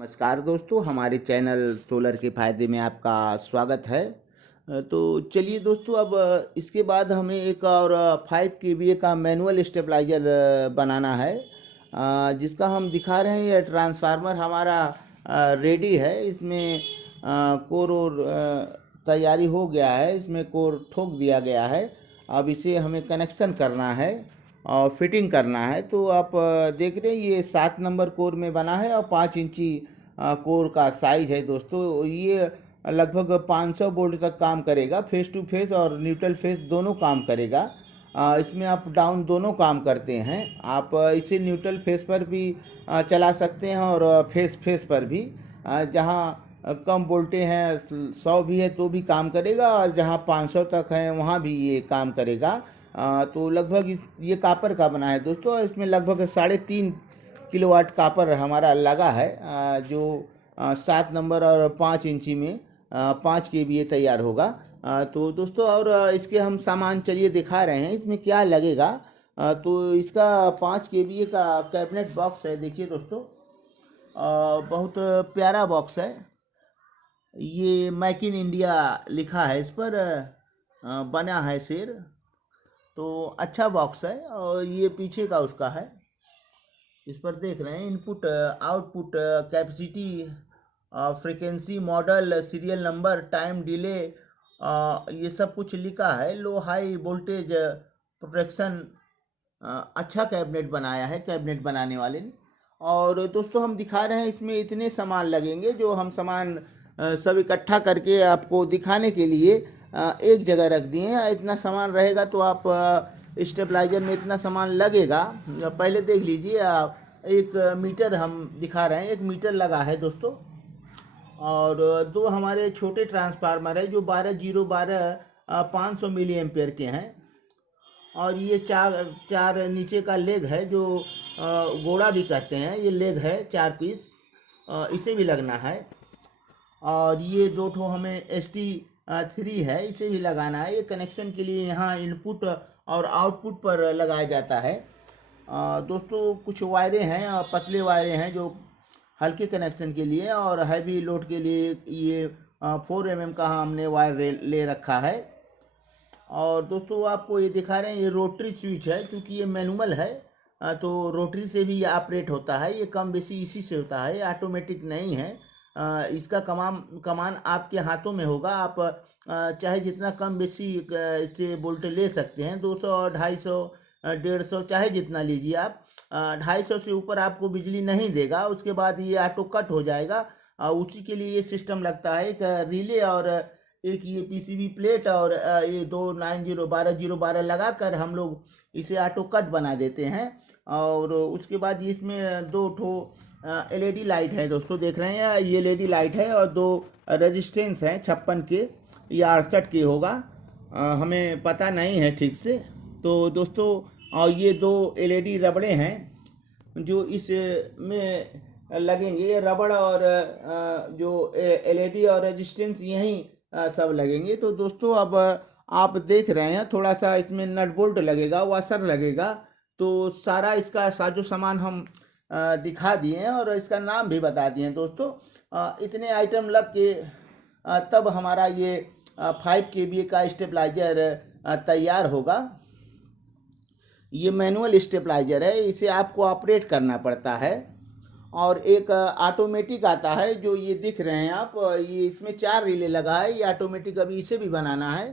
नमस्कार दोस्तों, हमारे चैनल सोलर के फ़ायदे में आपका स्वागत है। तो चलिए दोस्तों, अब इसके बाद हमें एक और 5 केवीए का मैनुअल स्टेबलाइजर बनाना है, जिसका हम दिखा रहे हैं। ये ट्रांसफार्मर हमारा रेडी है। इसमें कोर और तैयारी हो गया है। इसमें कोर ठोक दिया गया है। अब इसे हमें कनेक्शन करना है और फिटिंग करना है। तो आप देख रहे हैं, ये 7 नंबर कोर में बना है और 5 इंची कोर का साइज है दोस्तों। ये लगभग 500 वोल्ट तक काम करेगा। फेस टू फेस और न्यूट्रल फेस दोनों काम करेगा। इसमें अप डाउन दोनों काम करते हैं। आप इसे न्यूट्रल फेस पर भी चला सकते हैं और फेस फेस पर भी। जहाँ कम वोल्टेज हैं, 100 भी है तो भी काम करेगा, और जहाँ 500 तक है वहाँ भी ये काम करेगा। तो लगभग ये कापर का बना है दोस्तों। इसमें लगभग 3.5 किलोवाट कापर हमारा लगा है, जो 7 नंबर और 5 इंची में 5 केवीए तैयार होगा। तो दोस्तों, और इसके हम सामान चलिए दिखा रहे हैं इसमें क्या लगेगा। तो इसका 5 केवीए का कैबिनेट बॉक्स है। देखिए दोस्तों, बहुत प्यारा बॉक्स है। ये मेक इन इंडिया लिखा है इस पर, बना है शेर। तो अच्छा बॉक्स है। और ये पीछे का उसका है। इस पर देख रहे हैं input, output, capacity, frequency, model, serial number, time delay, ये सब कुछ लिखा है। लो हाई वोल्टेज प्रोटेक्शन। अच्छा कैबिनेट बनाया है कैबिनेट बनाने वाले ने। और दोस्तों, हम दिखा रहे हैं इसमें इतने सामान लगेंगे, जो हम सामान सब इकट्ठा करके आपको दिखाने के लिए एक जगह रख दिए हैं। इतना सामान रहेगा तो आप स्टेबलाइजर में इतना सामान लगेगा। पहले देख लीजिए, एक मीटर हम दिखा रहे हैं। 1 मीटर लगा है दोस्तों। और 2 हमारे छोटे ट्रांसफार्मर है, जो 12012 500 मिली एम्पेयर के हैं। और ये चार नीचे का लेग है, जो गोड़ा भी कहते हैं। ये लेग है 4 पीस, इसे भी लगना है। और ये 2 ठो हमें ST3 है, इसे भी लगाना है। ये कनेक्शन के लिए यहाँ इनपुट और आउटपुट पर लगाया जाता है। दोस्तों, कुछ वायरें हैं, पतले वायरें हैं, जो हल्के कनेक्शन के लिए, और हैवी लोड के लिए ये 4 mm का हमने वायर ले रखा है। और दोस्तों, आपको ये दिखा रहे हैं, ये रोटरी स्विच है। क्योंकि ये मैनुअल है, तो रोटरी से भी ये ऑपरेट होता है। ये कम बेसी इसी से होता है, ऑटोमेटिक नहीं है। इसका कमान आपके हाथों में होगा। आप चाहे जितना कम बेसी इससे वोल्टेज ले सकते हैं। 200, 250, 150, चाहे जितना लीजिए आप। 250 से ऊपर आपको बिजली नहीं देगा। उसके बाद ये ऑटो कट हो जाएगा। उसी के लिए ये सिस्टम लगता है, एक रिले और एक ये PCB प्लेट, और ये 2 90 लगा कर हम लोग इसे ऑटो कट बना देते हैं। और उसके बाद इसमें 2 ठो LED लाइट है दोस्तों, देख रहे हैं। ये LED लाइट है, और 2 रेजिस्टेंस हैं 56 के या 68 के होगा, हमें पता नहीं है ठीक से। तो दोस्तों, और ये 2 LED रबड़े हैं, जो इस में लगेंगे। ये रबड़ और जो LED और रेजिस्टेंस यहीं सब लगेंगे। तो दोस्तों, अब आप देख रहे हैं, थोड़ा सा इसमें नट बोल्ट लगेगा, वाशर लगेगा। तो सारा इसका साजो सामान हम दिखा दिए हैं, और इसका नाम भी बता दिए हैं दोस्तों। इतने आइटम लग के तब हमारा ये 5 केवीए का स्टेबलाइजर तैयार होगा। ये मैनुअल स्टेबलाइजर है, इसे आपको ऑपरेट करना पड़ता है। और एक ऑटोमेटिक आता है, जो ये दिख रहे हैं आप। ये इसमें 4 रिले लगा है। ये ऑटोमेटिक अभी इसे भी बनाना है।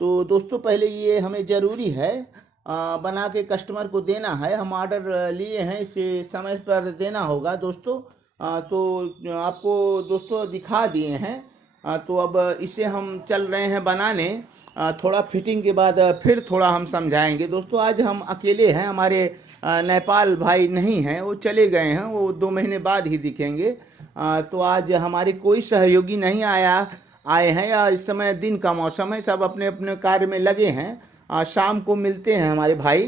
तो दोस्तों, पहले ये हमें ज़रूरी है बना के कस्टमर को देना है। हम ऑर्डर लिए हैं, इसे समय पर देना होगा दोस्तों। तो आपको दोस्तों दिखा दिए हैं। तो अब इसे हम चल रहे हैं बनाने। थोड़ा फिटिंग के बाद फिर थोड़ा हम समझाएंगे दोस्तों। आज हम अकेले हैं, हमारे नेपाल भाई नहीं हैं, वो चले गए हैं। वो 2 महीने बाद ही दिखेंगे। तो आज हमारे कोई सहयोगी नहीं आए हैं, या इस समय दिन का मौसम है, सब अपने अपने कार्य में लगे हैं। शाम को मिलते हैं हमारे भाई,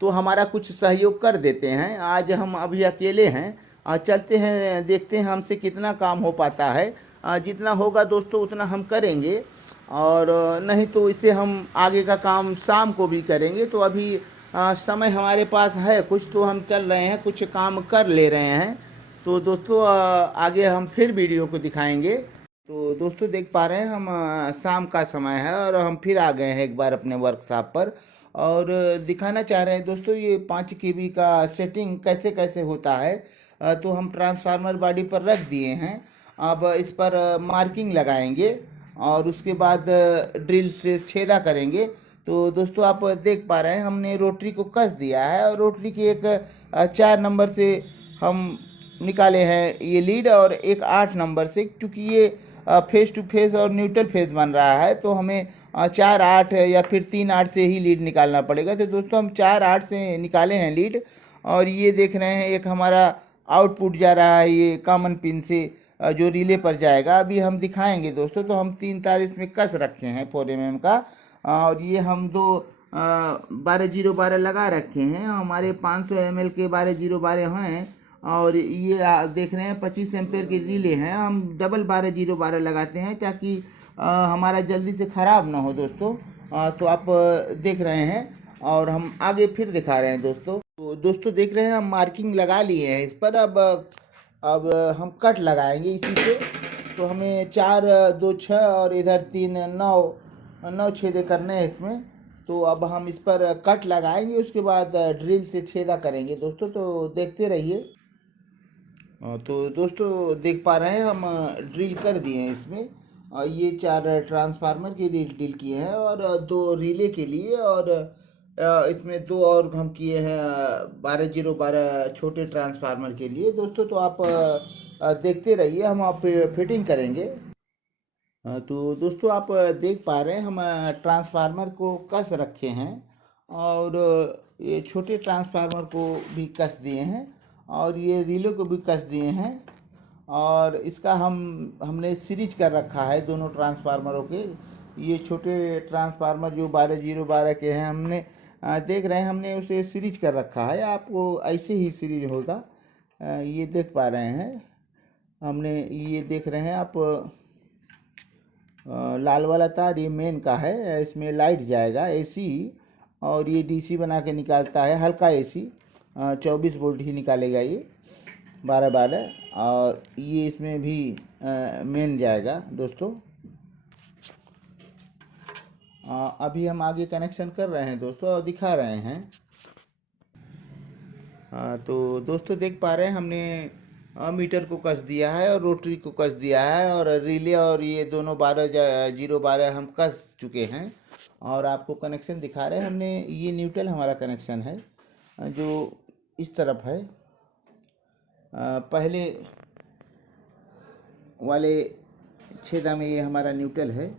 तो हमारा कुछ सहयोग कर देते हैं। आज हम अभी अकेले हैं। चलते हैं, देखते हैं हमसे कितना काम हो पाता है। जितना होगा दोस्तों उतना हम करेंगे, और नहीं तो इसे हम आगे का काम शाम को भी करेंगे। तो अभी समय हमारे पास है कुछ, तो हम चल रहे हैं, कुछ काम कर ले रहे हैं। तो दोस्तों आगे हम फिर वीडियो को दिखाएंगे। तो दोस्तों देख पा रहे हैं हम शाम का समय है और हम फिर आ गए हैं एक बार अपने वर्कशॉप पर और दिखाना चाह रहे हैं दोस्तों ये 5 kV का सेटिंग कैसे कैसे होता है। तो हम ट्रांसफार्मर बॉडी पर रख दिए हैं। अब इस पर मार्किंग लगाएंगे और उसके बाद ड्रिल से छेदा करेंगे। तो दोस्तों आप देख पा रहे हैं हमने रोटरी को कस दिया है और रोटरी के एक 4 नंबर से हम निकाले हैं ये लीड और एक 8 नंबर से, क्योंकि ये फेस टू फेस और न्यूट्रल फेस बन रहा है तो हमें 4-8 या फिर 3-8 से ही लीड निकालना पड़ेगा। तो दोस्तों हम 4-8 से निकाले हैं लीड और ये देख रहे हैं एक हमारा आउटपुट जा रहा है ये कॉमन पिन से जो रिले पर जाएगा। अभी हम दिखाएंगे दोस्तों। तो हम 3 तार इसमें कस रखे हैं 4 mm का और ये हम दो 12-0-12 लगा रखे हैं। हमारे 500 ml के 12-0-12 हैं और ये देख रहे हैं 25 एम्पेयर के रिले हैं। हम डबल 12-0-12 लगाते हैं ताकि हमारा जल्दी से ख़राब ना हो दोस्तों। तो आप देख रहे हैं और हम आगे फिर दिखा रहे हैं दोस्तों। तो दोस्तों देख रहे हैं हम मार्किंग लगा लिए हैं इस पर। अब हम कट लगाएंगे इसी से। तो हमें 4-2-6 और इधर 3-9 छेदे करने हैं इसमें। तो अब हम इस पर कट लगाएंगे उसके बाद ड्रिल से छेदा करेंगे दोस्तों। तो देखते रहिए। तो दोस्तों देख पा रहे हैं हम ड्रिल कर दिए हैं इसमें और ये 4 ट्रांसफार्मर के लिए ड्रिल किए हैं और 2 रिले के लिए और इसमें 2 और हम किए हैं 12-0-12 छोटे ट्रांसफार्मर के लिए दोस्तों। तो आप देखते रहिए हम आप फिटिंग करेंगे। तो दोस्तों आप देख पा रहे हैं हम ट्रांसफार्मर को कस रखे हैं और ये छोटे ट्रांसफार्मर को भी कस दिए हैं और ये रिले को भी कस दिए हैं और इसका हमने सीरीज कर रखा है दोनों ट्रांसफार्मरों के। ये छोटे ट्रांसफार्मर जो 12-0-12 के हैं हमने देख रहे हैं हमने उसे सीरीज कर रखा है। आपको ऐसे ही सीरीज होगा। ये देख पा रहे हैं हमने ये देख रहे हैं आप लाल वाला तार ये मेन का है। इसमें लाइट जाएगा एसी और ये डीसी बना के निकालता है हल्का एसी 24 वोल्ट ही निकालेगा ये 12-12 और ये इसमें भी मेन जाएगा दोस्तों। अभी हम आगे कनेक्शन कर रहे हैं दोस्तों और दिखा रहे हैं। तो दोस्तों देख पा रहे हैं हमने मीटर को कस दिया है और रोटरी को कस दिया है और रिले और ये दोनों 12-0-12 हम कस चुके हैं और आपको कनेक्शन दिखा रहे हैं। हमने ये न्यूट्रल हमारा कनेक्शन है जो इस तरफ है। पहले वाले छेदा में ये हमारा न्यूट्रल है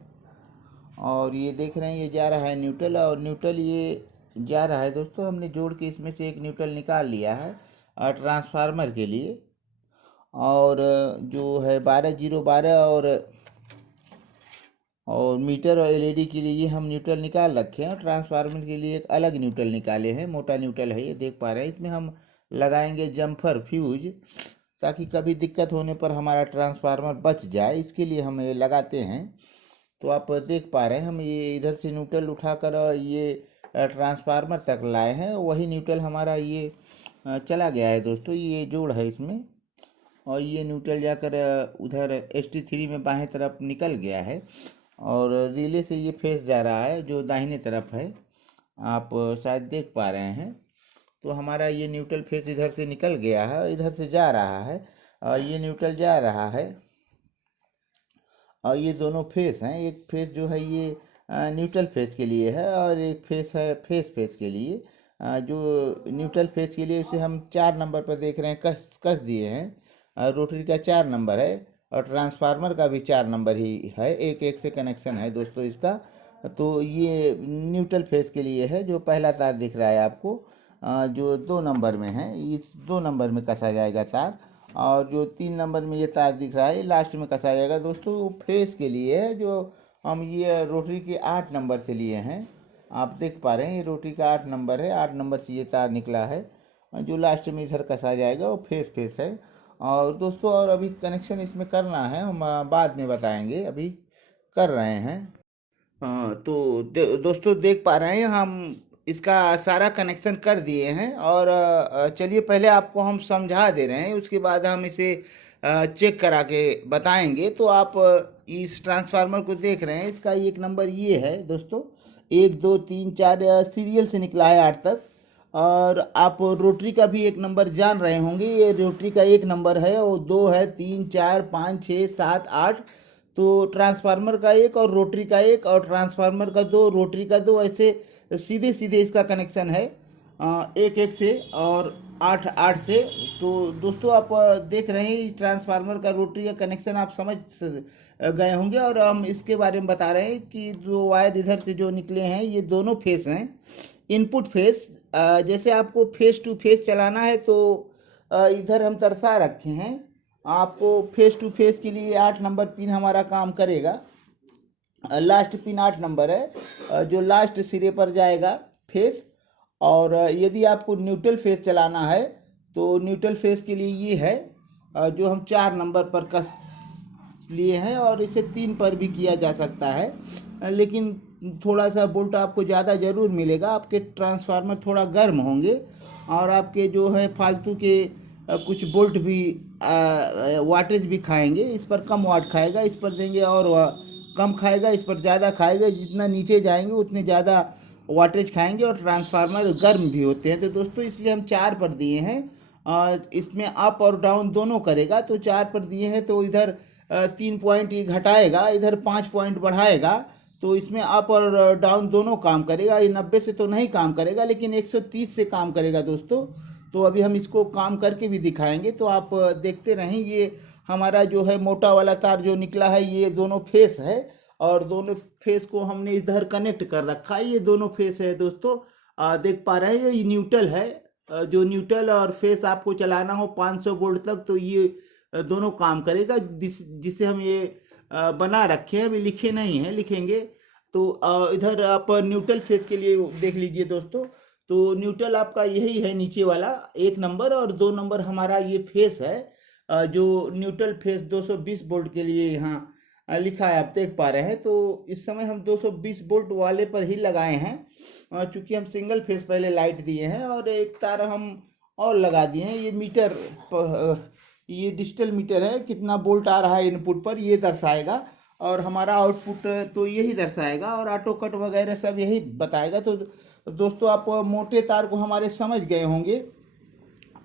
और ये देख रहे हैं ये जा रहा है न्यूट्रल और न्यूट्रल ये जा रहा है दोस्तों। हमने जोड़ के इसमें से एक न्यूट्रल निकाल लिया है ट्रांसफार्मर के लिए और जो है 12-0-12 और मीटर और एलईडी के लिए ये हम न्यूट्रल निकाल रखे हैं और ट्रांसफार्मर के लिए एक अलग न्यूट्रल निकाले हैं। मोटा न्यूट्रल है ये देख पा रहे हैं। इसमें हम लगाएंगे जम्फर फ्यूज ताकि कभी दिक्कत होने पर हमारा ट्रांसफार्मर बच जाए, इसके लिए हम ये लगाते हैं। तो आप देख पा रहे हैं हम ये इधर से न्यूट्रल उठाकर ये ट्रांसफार्मर तक लाए हैं। वही न्यूट्रल हमारा ये चला गया है दोस्तों। ये जोड़ है इसमें और ये न्यूट्रल जाकर उधर ST3 में बाएं तरफ निकल गया है और रिले से ये फेस जा रहा है जो दाहिने तरफ है। आप शायद देख पा रहे हैं। तो हमारा ये न्यूट्रल फेस इधर से निकल गया है इधर से जा रहा है और ये न्यूट्रल जा रहा है और ये दोनों फेस हैं। एक फेस जो है ये न्यूट्रल फेस के लिए है और एक फेस है फेस के लिए। जो न्यूट्रल फेस के लिए उसे हम 4 नंबर पर देख रहे हैं कस दिए हैं। रोटरी का 4 नंबर है और ट्रांसफार्मर का भी 4 नंबर ही है। एक से कनेक्शन है दोस्तों इसका। तो ये न्यूट्रल फेस के लिए है। जो पहला तार दिख रहा है आपको जो 2 नंबर में है इस 2 नंबर में कसा जाएगा तार और जो 3 नंबर में ये तार दिख रहा है लास्ट में कसा जाएगा दोस्तों। वो फेस के लिए है जो हम ये रोटरी के 8 नंबर से लिए हैं। आप देख पा रहे हैं ये रोटरी का 8 नंबर है। 8 नंबर से ये तार निकला है जो लास्ट में इधर कसा जाएगा वो फेस है। और दोस्तों और अभी कनेक्शन इसमें करना है हम बाद में बताएंगे, अभी कर रहे हैं। तो दोस्तों देख पा रहे हैं हम इसका सारा कनेक्शन कर दिए हैं। और चलिए पहले आपको हम समझा दे रहे हैं, उसके बाद हम इसे चेक करा के बताएंगे। तो आप इस ट्रांसफार्मर को देख रहे हैं, इसका एक नंबर ये है दोस्तों, 1 2 3 4 सीरियल से निकला है 8 तक। और आप रोटरी का भी एक नंबर जान रहे होंगे, ये रोटरी का एक नंबर है और 2 है, 3 4 5 6 7 8। तो ट्रांसफार्मर का एक और रोटरी का एक, और ट्रांसफार्मर का 2 रोटरी का 2, ऐसे सीधे सीधे इसका कनेक्शन है 1 1 से और 8 8 से। तो दोस्तों आप देख रहे हैं इस ट्रांसफार्मर का रोटरी का कनेक्शन आप समझ गए होंगे। और हम इसके बारे में बता रहे हैं कि जो वायर इधर से जो निकले हैं ये दोनों फेस हैं, इनपुट फेस। जैसे आपको फेस टू फेस चलाना है तो इधर हम दर्शा रखे हैं, आपको फेस टू फेस के लिए 8 नंबर पिन हमारा काम करेगा। लास्ट पिन 8 नंबर है जो लास्ट सिरे पर जाएगा फेस। और यदि आपको न्यूट्रल फेस चलाना है तो न्यूट्रल फेस के लिए ये है जो हम 4 नंबर पर कस लिए हैं, और इसे 3 पर भी किया जा सकता है। लेकिन थोड़ा सा बोल्ट आपको ज़्यादा ज़रूर मिलेगा, आपके ट्रांसफार्मर थोड़ा गर्म होंगे और आपके जो है फालतू के कुछ बोल्ट भी वाटेज भी खाएंगे। इस पर कम वाट खाएगा, इस पर देंगे और कम खाएगा, इस पर ज़्यादा खाएगा। जितना नीचे जाएंगे उतने ज़्यादा वाटेज खाएंगे, और ट्रांसफार्मर गर्म भी होते हैं। तो दोस्तों इसलिए हम 4 पर दिए हैं। इसमें अप और डाउन दोनों करेगा, तो 4 पर दिए हैं तो इधर 3 पॉइंट ये घटाएगा, इधर 5 पॉइंट बढ़ाएगा। तो इसमें अप और डाउन दोनों काम करेगा। ये 90 से तो नहीं काम करेगा, लेकिन 130 से काम करेगा दोस्तों। तो अभी हम इसको काम करके भी दिखाएंगे, तो आप देखते रहें। ये हमारा जो है मोटा वाला तार जो निकला है ये दोनों फेस है, और दोनों फेस को हमने इधर कनेक्ट कर रखा है। ये दोनों फेस है दोस्तों, देख पा रहे हैं। ये न्यूट्रल है, जो न्यूट्रल और फेस आपको चलाना हो 500 वोल्ट तक तो ये दोनों काम करेगा। जिसे हम ये बना रखे हैं, अभी लिखे नहीं हैं, लिखेंगे। तो इधर आप न्यूट्रल फेस के लिए देख लीजिए दोस्तों। तो न्यूट्रल आपका यही है नीचे वाला 1 नंबर, और 2 नंबर हमारा ये फेस है जो न्यूट्रल फेस 220 वोल्ट के लिए यहाँ लिखा है, आप देख पा रहे हैं। तो इस समय हम 220 वोल्ट वाले पर ही लगाए हैं, चूँकि हम सिंगल फेस पहले लाइट दिए हैं और एक तार हम और लगा दिए हैं। ये मीटर ये डिजिटल मीटर है, कितना वोल्ट आ रहा है इनपुट पर ये दर्शाएगा, और हमारा आउटपुट तो यही दर्शाएगा, और ऑटो कट वगैरह सब यही बताएगा। तो दोस्तों आप मोटे तार को हमारे समझ गए होंगे।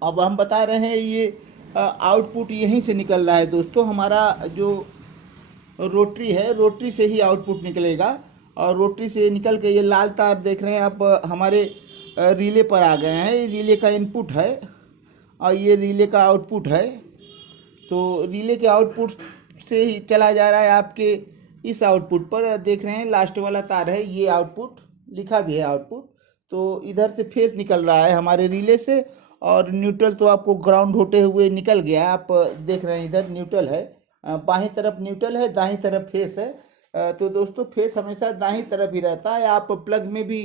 अब हम बता रहे हैं ये आउटपुट यहीं से निकल रहा है दोस्तों। हमारा जो रोटरी है, रोटरी से ही आउटपुट निकलेगा, और रोटरी से निकल के ये लाल तार देख रहे हैं आप हमारे रिले पर आ गए हैं। ये रिले का इनपुट है और ये रिले का आउटपुट है। तो रिले के आउटपुट से ही चला जा रहा है आपके इस आउटपुट पर, देख रहे हैं लास्ट वाला तार है, ये आउटपुट लिखा भी है आउटपुट। तो इधर से फेस निकल रहा है हमारे रिले से, और न्यूट्रल तो आपको ग्राउंड होते हुए निकल गया है। आप देख रहे हैं इधर न्यूट्रल है, बाहीं तरफ न्यूट्रल है, दाहीं तरफ फेस है। तो दोस्तों फेस हमेशा दाहीं तरफ ही रहता है। आप प्लग में भी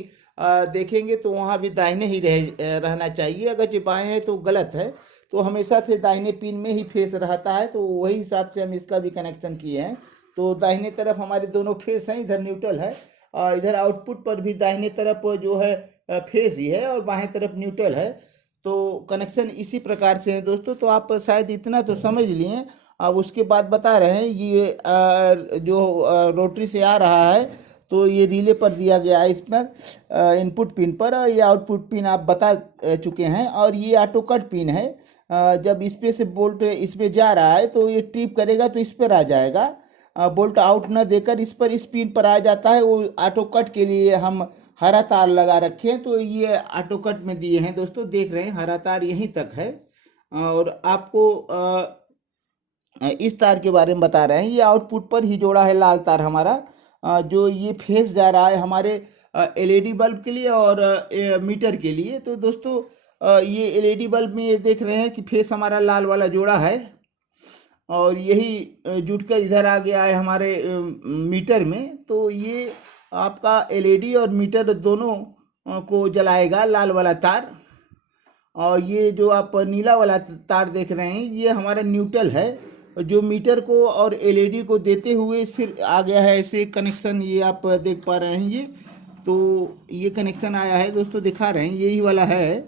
देखेंगे तो वहाँ भी दाहिने ही रहना चाहिए। अगर जो बाएँ है तो गलत है, तो हमेशा से दाहिने पिन में ही फेस रहता है। तो वही हिसाब से हम इसका भी कनेक्शन किए हैं। तो दाहिने तरफ हमारे दोनों फेस हैं, इधर न्यूट्रल है, इधर आउटपुट पर भी दाहिने तरफ जो है फेस ही है, और बाएं तरफ न्यूट्रल है। तो कनेक्शन इसी प्रकार से है दोस्तों। तो आप शायद इतना तो समझ लिए। अब उसके बाद बता रहे हैं ये जो रोटरी से आ रहा है तो ये रिले पर दिया गया है, इस पर इनपुट पिन पर, ये आउटपुट पिन आप बता चुके हैं। और ये ऑटो कट पिन है, जब इस पे से बोल्ट इस पे जा रहा है तो ये ट्रिप करेगा तो इस पर आ जाएगा। बोल्ट आउट न देकर इस पर इस पिन पर आ जाता है। वो ऑटो कट के लिए हम हरा तार लगा रखे हैं, तो ये ऑटो कट में दिए हैं दोस्तों, देख रहे हैं हरा तार यहीं तक है। और आपको इस तार के बारे में बता रहे हैं, ये आउटपुट पर ही जोड़ा है लाल तार हमारा, जो ये फेस जा रहा है हमारे एलईडी बल्ब के लिए और मीटर के लिए। तो दोस्तों ये एलईडी बल्ब में ये देख रहे हैं कि फेस हमारा लाल वाला जोड़ा है, और यही जुटकर इधर आ गया है हमारे मीटर में। तो ये आपका एलईडी और मीटर दोनों को जलाएगा लाल वाला तार। और ये जो आप नीला वाला तार देख रहे हैं ये हमारा न्यूट्रल है, जो मीटर को और एलईडी को देते हुए सिर्फ आ गया है ऐसे कनेक्शन। ये आप देख पा रहे हैं, तो ये कनेक्शन आया है दोस्तों, दिखा रहे हैं यही वाला है।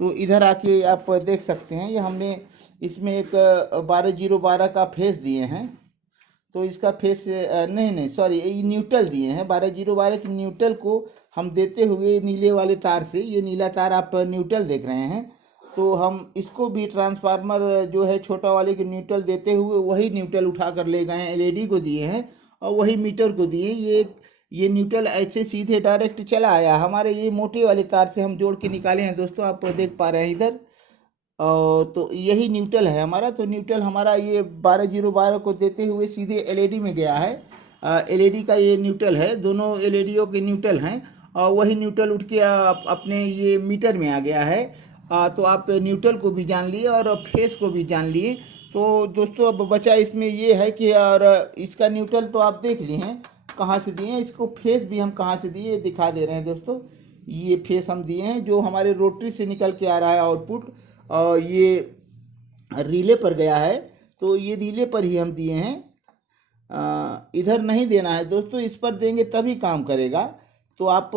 तो इधर आके आप देख सकते हैं, ये हमने इसमें एक 12-0-12 का फेस दिए हैं। तो इसका फेस नहीं सॉरी, ये न्यूट्रल दिए हैं। 12-0-12 की न्यूट्रल को हम देते हुए नीले वाले तार से, ये नीला तार आप न्यूट्रल देख रहे हैं, तो हम इसको भी ट्रांसफार्मर जो है छोटा वाले की न्यूट्रल देते हुए वही न्यूट्रल उठा कर ले गए हैं, एलईडी को दिए हैं और वही मीटर को दिए। ये न्यूट्रल ऐसे सीधे डायरेक्ट चला आया हमारे ये मोटे वाले तार से हम जोड़ के निकाले हैं दोस्तों, आप देख पा रहे हैं इधर। और तो यही न्यूट्रल है हमारा। तो न्यूट्रल हमारा ये 12-0-12 को देते हुए सीधे एलईडी में गया है। एलईडी का ये न्यूट्रल है, दोनों एलईडीओ के न्यूट्रल हैं और वही न्यूट्रल उठ के अपने ये मीटर में आ गया है। तो आप न्यूट्रल को भी जान लिए और फेस को भी जान लिए। तो दोस्तों अब बचा इसमें ये है कि और इसका न्यूट्रल तो आप देख लिए हैं कहाँ से दिए हैं, इसको फेस भी हम कहाँ से दिए दिखा दे रहे हैं दोस्तों। ये फेस हम दिए हैं जो हमारे रोटरी से निकल के आ रहा है आउटपुट, और ये रिले पर गया है, तो ये रिले पर ही हम दिए हैं। इधर नहीं देना है दोस्तों, इस पर देंगे तभी काम करेगा। तो आप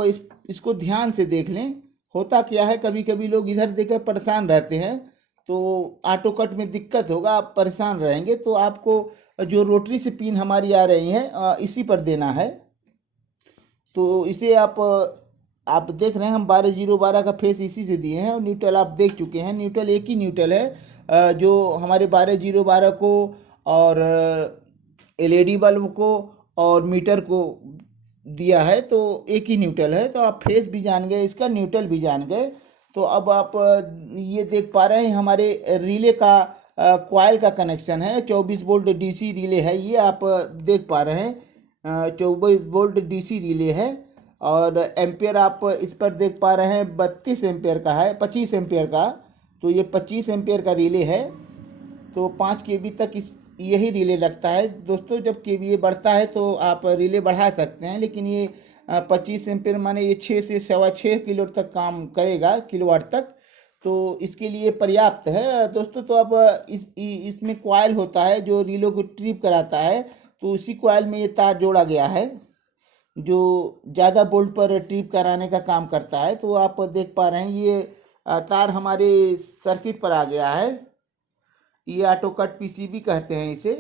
इसको ध्यान से देख लें। होता क्या है, कभी कभी लोग इधर देकर परेशान रहते हैं, तो ऑटो कट में दिक्कत होगा, आप परेशान रहेंगे। तो आपको जो रोटरी से पिन हमारी आ रही है इसी पर देना है। तो इसे आप देख रहे हैं हम 12-0-12 का फेस इसी से दिए हैं और न्यूट्रल आप देख चुके हैं। न्यूट्रल एक ही न्यूट्रल है जो हमारे 12-0-12 को और एलईडी बल्ब को और मीटर को दिया है, तो एक ही न्यूट्रल है। तो आप फेस भी जान गए, इसका न्यूट्रल भी जान गए। तो अब आप ये देख पा रहे हैं हमारे रिले का कॉइल का कनेक्शन है, 24 वोल्ट डीसी रिले है, ये आप देख पा रहे हैं 24 वोल्ट डीसी रिले है। और एम्पेयर आप इस पर देख पा रहे हैं 32 एम्पेयर का है, 25 एम्पेयर का। तो ये 25 एम्पेयर का रिले है। तो 5 kV तक यही रिले लगता है दोस्तों। जब kVA बढ़ता है तो आप रिले बढ़ा सकते हैं, लेकिन ये 25 एम्पेयर माने ये 6 से 6.25 किलो तक काम करेगा, किलोवाट तक। तो इसके लिए पर्याप्त है दोस्तों। तो अब इसमें कॉइल होता है जो रिलो को ट्रिप कराता है, तो उसी कॉइल में ये तार जोड़ा गया है जो ज़्यादा बोल्ट पर ट्रिप कराने का काम करता है। तो आप देख पा रहे हैं ये तार हमारे सर्किट पर आ गया है। ये ऑटो कट पीसीबी कहते हैं इसे।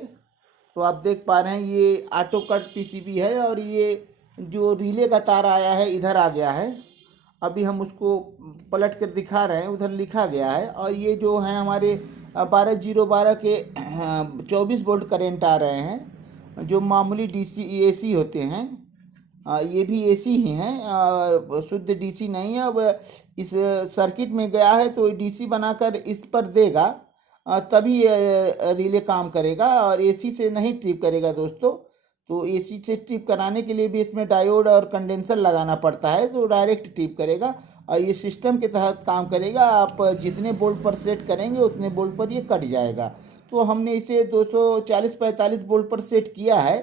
तो आप देख पा रहे हैं ये ऑटो कट पीसीबी है और ये जो रिले का तार आया है इधर आ गया है। अभी हम उसको पलट कर दिखा रहे हैं, उधर लिखा गया है। और ये जो है हमारे 12-0-12 के 24 वोल्ट करेंट आ रहे हैं, जो मामूली डीसी एसी होते हैं। ये भी एसी ही हैं, शुद्ध डीसी नहीं है। अब इस सर्किट में गया है तो डीसी बनाकर इस पर देगा, तभी रिले काम करेगा और एसी से नहीं ट्रिप करेगा दोस्तों। तो एसी से ट्रिप कराने के लिए भी इसमें डायोड और कंडेंसर लगाना पड़ता है, तो डायरेक्ट ट्रिप करेगा और ये सिस्टम के तहत काम करेगा। आप जितने बोल्ट पर सेट करेंगे उतने बोल्ट पर ये कट जाएगा। तो हमने इसे 240-45 बोल्ट पर सेट किया है।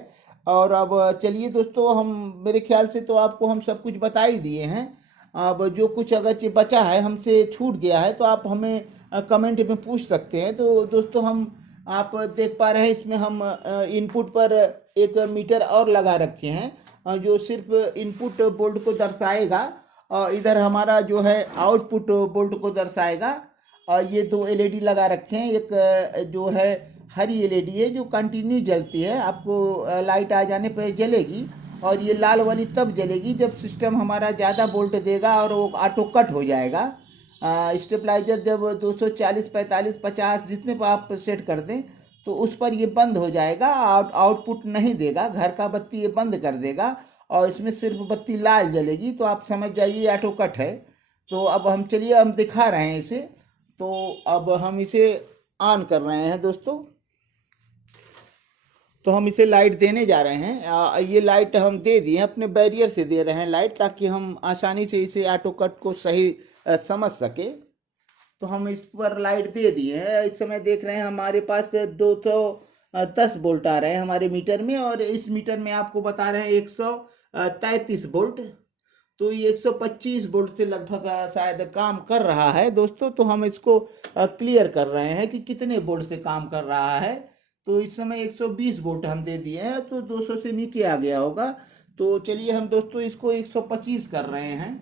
और अब चलिए दोस्तों, हम मेरे ख्याल से तो आपको हम सब कुछ बता ही दिए हैं। अब जो कुछ अगर बचा है, हमसे छूट गया है, तो आप हमें कमेंट में पूछ सकते हैं। तो दोस्तों आप देख पा रहे हैं इसमें हम इनपुट पर एक मीटर और लगा रखे हैं जो सिर्फ इनपुट बोल्ट को दर्शाएगा और इधर हमारा जो है आउटपुट बोल्ट को दर्शाएगा। और ये 2 एलईडी लगा रखे हैं। एक जो है हरी एलईडी है जो कंटिन्यू जलती है, आपको लाइट आ जाने पर जलेगी, और ये लाल वाली तब जलेगी जब सिस्टम हमारा ज़्यादा वोल्ट देगा और वो ऑटो कट हो जाएगा। स्टेबलाइजर जब 240, 45, 50 जितने पर आप सेट कर दें तो उस पर ये बंद हो जाएगा, आउटपुट नहीं देगा, घर का बत्ती ये बंद कर देगा और इसमें सिर्फ बत्ती लाल जलेगी। तो आप समझ जाइए ऑटो कट है। तो अब हम चलिए हम दिखा रहे हैं इसे। तो अब हम इसे ऑन कर रहे हैं दोस्तों। तो हम इसे लाइट देने जा रहे हैं। ये लाइट हम दे दिए, अपने बैरियर से दे रहे हैं लाइट, ताकि हम आसानी से इसे ऑटो कट को सही समझ सके। तो हम इस पर लाइट दे दिए हैं। इस समय देख रहे हैं हमारे पास 210 वोल्ट आ रहे हैं हमारे मीटर में, और इस मीटर में आपको बता रहे हैं 133 वोल्ट। तो ये 125 वोल्ट से लगभग शायद काम कर रहा है दोस्तों। तो हम इसको क्लियर कर रहे हैं कि कितने वोल्ट से काम कर रहा है। तो इस समय 120 वोल्ट हम दे दिए हैं, तो 200 से नीचे आ गया होगा। तो चलिए हम दोस्तों इसको 125 कर रहे हैं।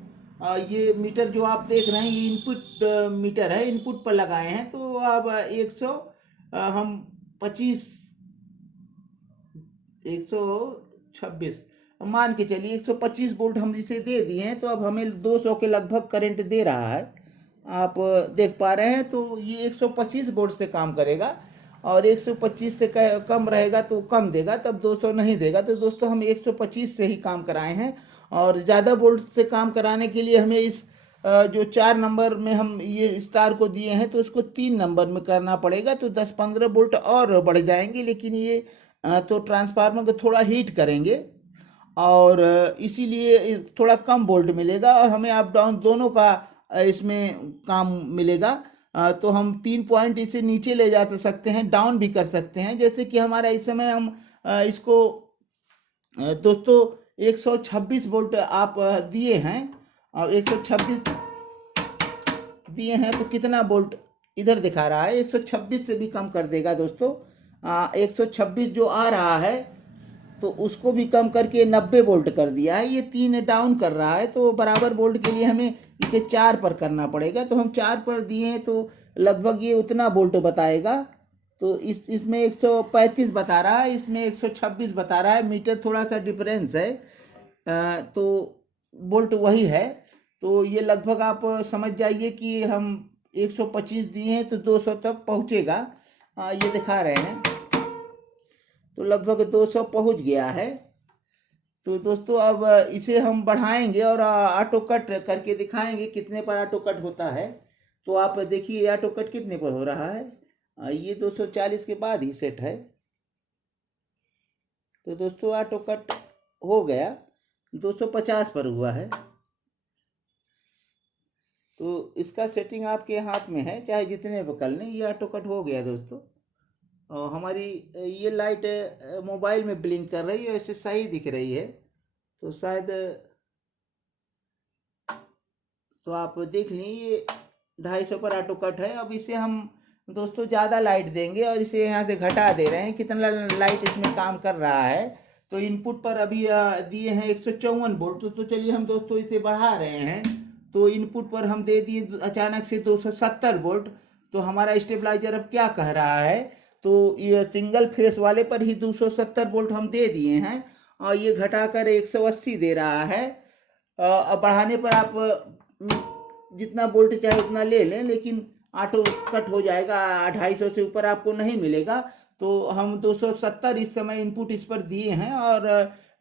ये मीटर जो आप देख रहे हैं ये इनपुट मीटर है, इनपुट पर लगाए हैं। तो अब हम 25 126 मान के चलिए 125 वोल्ट हम इसे दे दिए हैं। तो अब हमें 200 के लगभग करंट दे रहा है, आप देख पा रहे हैं। तो ये 125 वोल्ट से काम करेगा और 125 से कम रहेगा तो कम देगा, तब 200 नहीं देगा। तो दोस्तों हम 125 से ही काम कराए हैं। और ज़्यादा वोल्ट से काम कराने के लिए हमें इस जो 4 नंबर में हम ये इस तार को दिए हैं तो इसको 3 नंबर में करना पड़ेगा। तो 10-15 वोल्ट और बढ़ जाएंगे, लेकिन ये तो ट्रांसफार्मर को थोड़ा हीट करेंगे और इसीलिए थोड़ा कम वोल्ट मिलेगा और हमें अप डाउन दोनों का इसमें काम मिलेगा। तो हम 3 पॉइंट इसे नीचे ले जा सकते हैं, डाउन भी कर सकते हैं। जैसे कि हमारा इस समय हम इसको दोस्तों 126 वोल्ट आप दिए हैं और 126 दिए हैं तो कितना वोल्ट इधर दिखा रहा है, 126 से भी कम कर देगा दोस्तों। 126 जो आ रहा है तो उसको भी कम करके 90 वोल्ट कर दिया है। ये 3 डाउन कर रहा है, तो बराबर वोल्ट के लिए हमें इसे 4 पर करना पड़ेगा। तो हम 4 पर दिए हैं तो लगभग ये उतना वोल्ट बताएगा। तो इसमें 135 बता रहा है, इसमें 126 बता रहा है, मीटर थोड़ा सा डिफरेंस है। तो वोल्ट वही है। तो ये लगभग आप समझ जाइए कि हम 125 दिए हैं तो 200 तक पहुँचेगा। ये दिखा रहे हैं तो लगभग 200 पहुंच गया है। तो दोस्तों अब इसे हम बढ़ाएंगे और ऑटो कट करके दिखाएंगे कितने पर ऑटो कट होता है। तो आप देखिए ऑटो कट कितने पर हो रहा है, ये 240 के बाद ही सेट है। तो दोस्तों ऑटो कट हो गया, 250 पर हुआ है। तो इसका सेटिंग आपके हाथ में है, चाहे जितने पर कर लें। ये ऑटो कट हो गया दोस्तों। और हमारी ये लाइट मोबाइल में ब्लिंक कर रही है, ऐसे सही दिख रही है। तो शायद तो आप देख लें ये 250 पर ऑटो कट है। अब इसे हम दोस्तों ज़्यादा लाइट देंगे और इसे यहाँ से घटा दे रहे हैं, कितना लाइट इसमें काम कर रहा है। तो इनपुट पर अभी दिए हैं 154 वोल्ट। तो चलिए हम दोस्तों इसे बढ़ा रहे हैं। तो इनपुट पर हम दे दिए अचानक से 270 वोल्ट। तो हमारा स्टेबलाइजर अब क्या कह रहा है, तो ये सिंगल फेस वाले पर ही 270 वोल्ट हम दे दिए हैं और ये घटाकर 180 दे रहा है। अब बढ़ाने पर आप जितना वोल्ट चाहे उतना ले लें, लेकिन ऑटो कट हो जाएगा, 250 से ऊपर आपको नहीं मिलेगा। तो हम 270 इस समय इनपुट इस पर दिए हैं और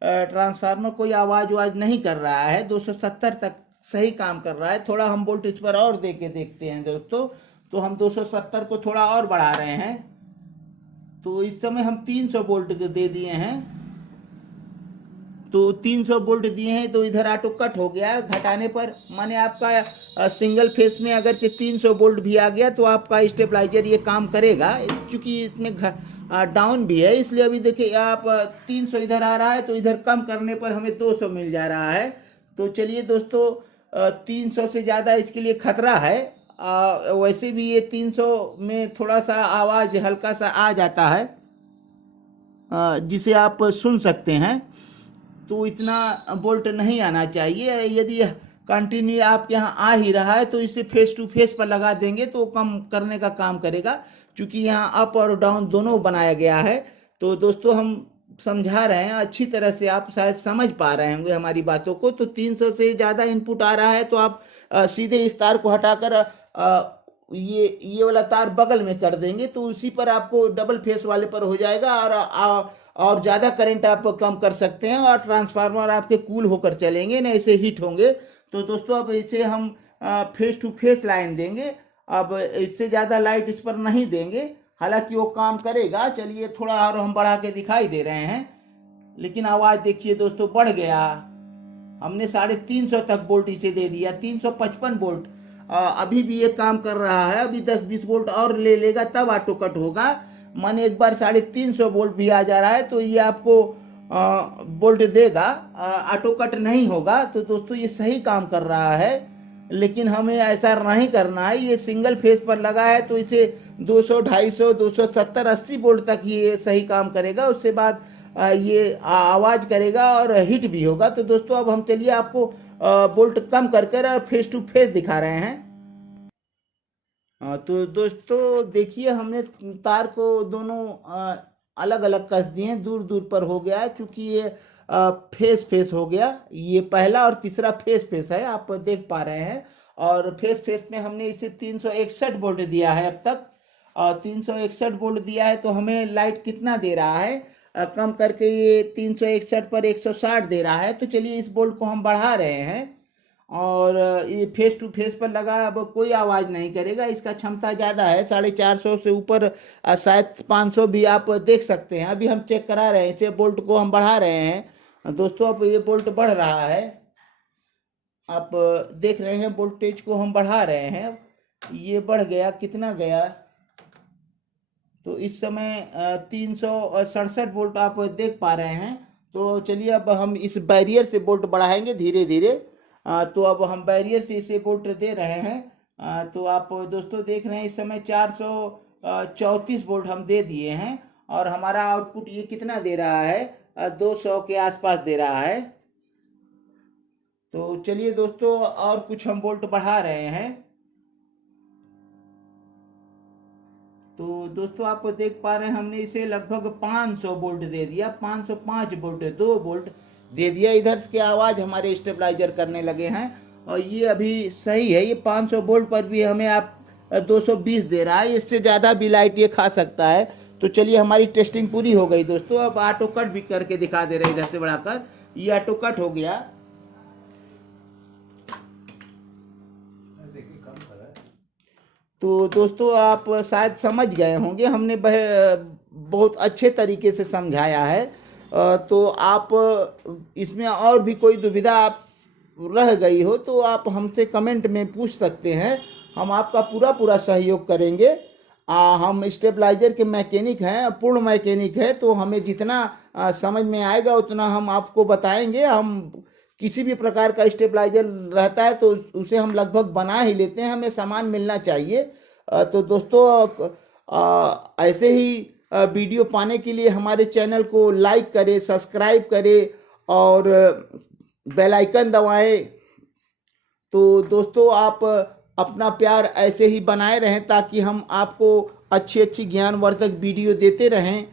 ट्रांसफार्मर कोई आवाज़ नहीं कर रहा है, 270 तक सही काम कर रहा है। थोड़ा हम वोल्ट इस पर और दे के देखते हैं दोस्तों। तो हम 270 को थोड़ा और बढ़ा रहे हैं। तो इस समय हम 300 वोल्ट दे दिए हैं। तो 300 वोल्ट दिए हैं तो इधर ऑटो कट हो गया। घटाने पर माने आपका सिंगल फेस में अगर से 300 वोल्ट भी आ गया तो आपका स्टेबलाइजर ये काम करेगा। क्योंकि इसमें डाउन भी है, इसलिए अभी देखिए आप 300 इधर आ रहा है तो इधर कम करने पर हमें 200 मिल जा रहा है। तो चलिए दोस्तों 300 से ज़्यादा इसके लिए खतरा है। वैसे भी ये 300 में थोड़ा सा आवाज़ हल्का सा आ जाता है जिसे आप सुन सकते हैं। तो इतना वोल्ट नहीं आना चाहिए। यदि कंटिन्यू आपके यहाँ आ ही रहा है तो इसे फेस टू फेस पर लगा देंगे तो कम करने का काम करेगा, क्योंकि यहाँ अप और डाउन दोनों बनाया गया है। तो दोस्तों हम समझा रहे हैं अच्छी तरह से, आप शायद समझ पा रहे होंगे हमारी बातों को। तो 300 से ज़्यादा इनपुट आ रहा है तो आप सीधे इस तार को हटाकर ये वाला तार बगल में कर देंगे तो उसी पर आपको डबल फेस वाले पर हो जाएगा और ज़्यादा करंट आप कम कर सकते हैं और ट्रांसफार्मर आपके कूल होकर चलेंगे, ना ऐसे हीट होंगे। तो दोस्तों अब इसे हम फेस टू फेस लाइन देंगे। अब इससे ज़्यादा लाइट इस पर नहीं देंगे, हालांकि वो काम करेगा। चलिए थोड़ा और हम बढ़ा के दिखाई दे रहे हैं, लेकिन आवाज़ देखिए दोस्तों बढ़ गया। हमने 350 तक वोल्ट इसे दे दिया, 355 वोल्ट। अभी भी ये काम कर रहा है। अभी 10-20 वोल्ट और ले लेगा तब ऑटो कट होगा। माने एक बार 350 वोल्ट भी आ जा रहा है तो ये आपको वोल्ट देगा, ऑटो कट नहीं होगा। तो दोस्तों ये सही काम कर रहा है। लेकिन हमें ऐसा नहीं करना है। ये सिंगल फेस पर लगा है तो इसे 200, 250, 270, 80 वोल्ट तक ये सही काम करेगा। उसके बाद ये आवाज़ करेगा और हिट भी होगा। तो दोस्तों अब हम चलिए आपको वोल्ट कम कर कर और फेस टू फेस दिखा रहे हैं। तो दोस्तों देखिए, हमने तार को दोनों अलग अलग कस दिए, दूर दूर पर हो गया है, चूँकि ये फेस फेस हो गया। ये पहला और तीसरा फेस फेस है, आप देख पा रहे हैं। और फेस फेस में हमने इसे 361 वोल्ट दिया है अब तक। और 361 वोल्ट दिया है तो हमें लाइट कितना दे रहा है, कम करके ये 361 पर 160 दे रहा है। तो चलिए इस वोल्ट को हम बढ़ा रहे हैं। और ये फेस टू फेस पर लगा, अब कोई आवाज़ नहीं करेगा। इसका क्षमता ज़्यादा है, 450 से ऊपर, शायद 500 भी आप देख सकते हैं। अभी हम चेक करा रहे हैं, इसे वोल्ट को हम बढ़ा रहे हैं। दोस्तों अब ये वोल्ट बढ़ रहा है, आप देख रहे हैं। वोल्टेज को हम बढ़ा रहे हैं, ये बढ़ गया, कितना गया, तो इस समय 367 वोल्ट आप देख पा रहे हैं। तो चलिए अब हम इस बैरियर से वोल्ट बढ़ाएंगे धीरे धीरे। तो अब हम बैरियर से इसे वोल्ट दे रहे हैं। तो आप दोस्तों देख रहे हैं इस समय 434 वोल्ट हम दे दिए हैं। और हमारा आउटपुट ये कितना दे रहा है, 200 के आसपास दे रहा है। तो चलिए दोस्तों और कुछ हम वोल्ट बढ़ा रहे हैं। तो दोस्तों आप देख पा रहे हैं, हमने इसे लगभग 500 वोल्ट दे दिया, 505 वोल्ट, 2 वोल्ट दे दिया। इधर से आवाज़ हमारे स्टेबलाइजर करने लगे हैं और ये अभी सही है। ये 500 वोल्ट पर भी हमें आप 220 दे रहा है, इससे ज़्यादा भी लाइट ये खा सकता है। तो चलिए हमारी टेस्टिंग पूरी हो गई दोस्तों। अब ऑटो कट भी करके दिखा दे रहे हैं, इधर से बढ़ाकर ये ऑटो कट हो गया। तो दोस्तों आप शायद समझ गए होंगे, हमने बहुत अच्छे तरीके से समझाया है। तो आप इसमें और भी कोई दुविधा आप रह गई हो तो आप हमसे कमेंट में पूछ सकते हैं, हम आपका पूरा सहयोग करेंगे। हम स्टेबलाइजर के मैकेनिक हैं, पूर्ण मैकेनिक है, तो हमें जितना समझ में आएगा उतना हम आपको बताएंगे। हम किसी भी प्रकार का स्टेबलाइजर रहता है तो उसे हम लगभग बना ही लेते हैं, हमें सामान मिलना चाहिए। तो दोस्तों ऐसे ही वीडियो पाने के लिए हमारे चैनल को लाइक करें, सब्सक्राइब करें और बेल आइकन दबाएं। तो दोस्तों आप अपना प्यार ऐसे ही बनाए रहें ताकि हम आपको अच्छी ज्ञानवर्धक वीडियो देते रहें।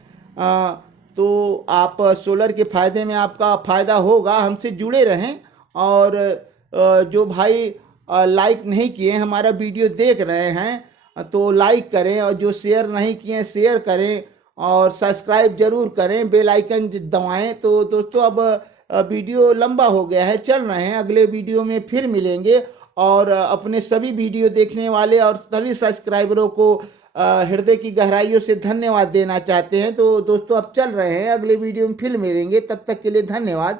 तो आप सोलर के फ़ायदे में आपका फ़ायदा होगा, हमसे जुड़े रहें। और जो भाई लाइक नहीं किए हमारा वीडियो देख रहे हैं तो लाइक करें, और जो शेयर नहीं किए शेयर करें और सब्सक्राइब जरूर करें, बेल आइकन दबाएं। तो दोस्तों अब वीडियो लंबा हो गया है, चल रहे हैं, अगले वीडियो में फिर मिलेंगे। और अपने सभी वीडियो देखने वाले और सभी सब्सक्राइबरों को हृदय की गहराइयों से धन्यवाद देना चाहते हैं। तो दोस्तों अब चल रहे हैं, अगले वीडियो में फिर मिलेंगे, तब तक के लिए धन्यवाद।